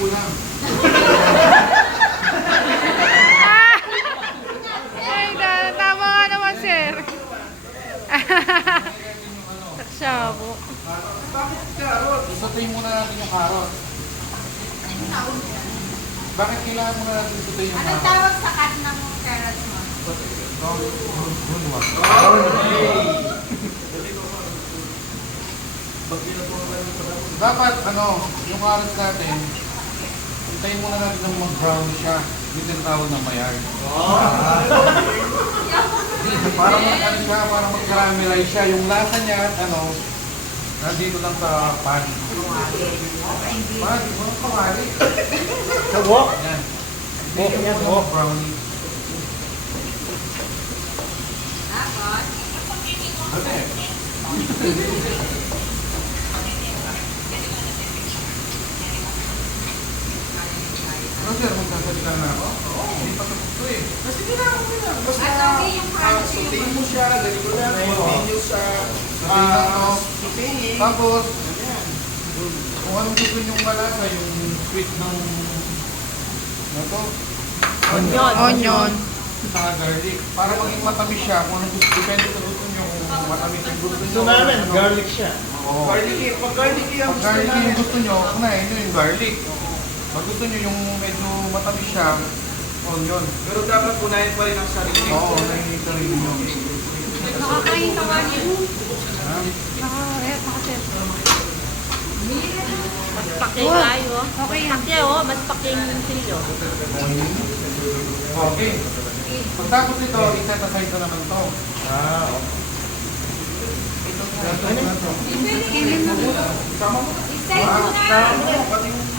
kulang. Ay, tama nga naman, sir. Saksabo. Bakit carrot? Isutayin muna natin yung carrot. Bakit kailangan muna natin isutayin yung Anong carrot? tawag sa cut ng carrots mo? Dapat, yung carrots natin, hintayin muna natin ng mag-brown siya. Yung tinatawag na mayar. Para para mag-caramelize siya. Yung lasa niya, nandito lang sa pan. Pan, mga kawali. Sa wok? Yan. Wok yan, Yung wok. brownie. Tapos, Ate. Ano sir, magsasalita na ako? Oo, hindi pa tapos to eh. Kasi ginagawa mo yan. Basta, okay yung carrots sutayin mo siya, ganito na, continue sa sutayin. Tapos, kung anong gusto niyong malasa, yung sweet ng, to? Onion. Saka garlic. Para maging matamis siya, kung anong gusto, depende sa gusto niyo, kung matamis yung gusto niyo. Gusto namin, garlic siya. Oo. Pag garlic yung gusto nyo, kunain nyo yung garlic. Pag gusto nyo yung medyo matamis siya, onion. Pero dapat unahin pa rin ang sarili. Oo, unahin yung sarili nyo. nakakain ka nga niya. Ha? Mas paking tayo. Okay yan. Pakya oh, mas paking silyo. Okay. Pagtapos nito, iset aside na naman to. Ano? Sama mo. Isay mo na. Pati yung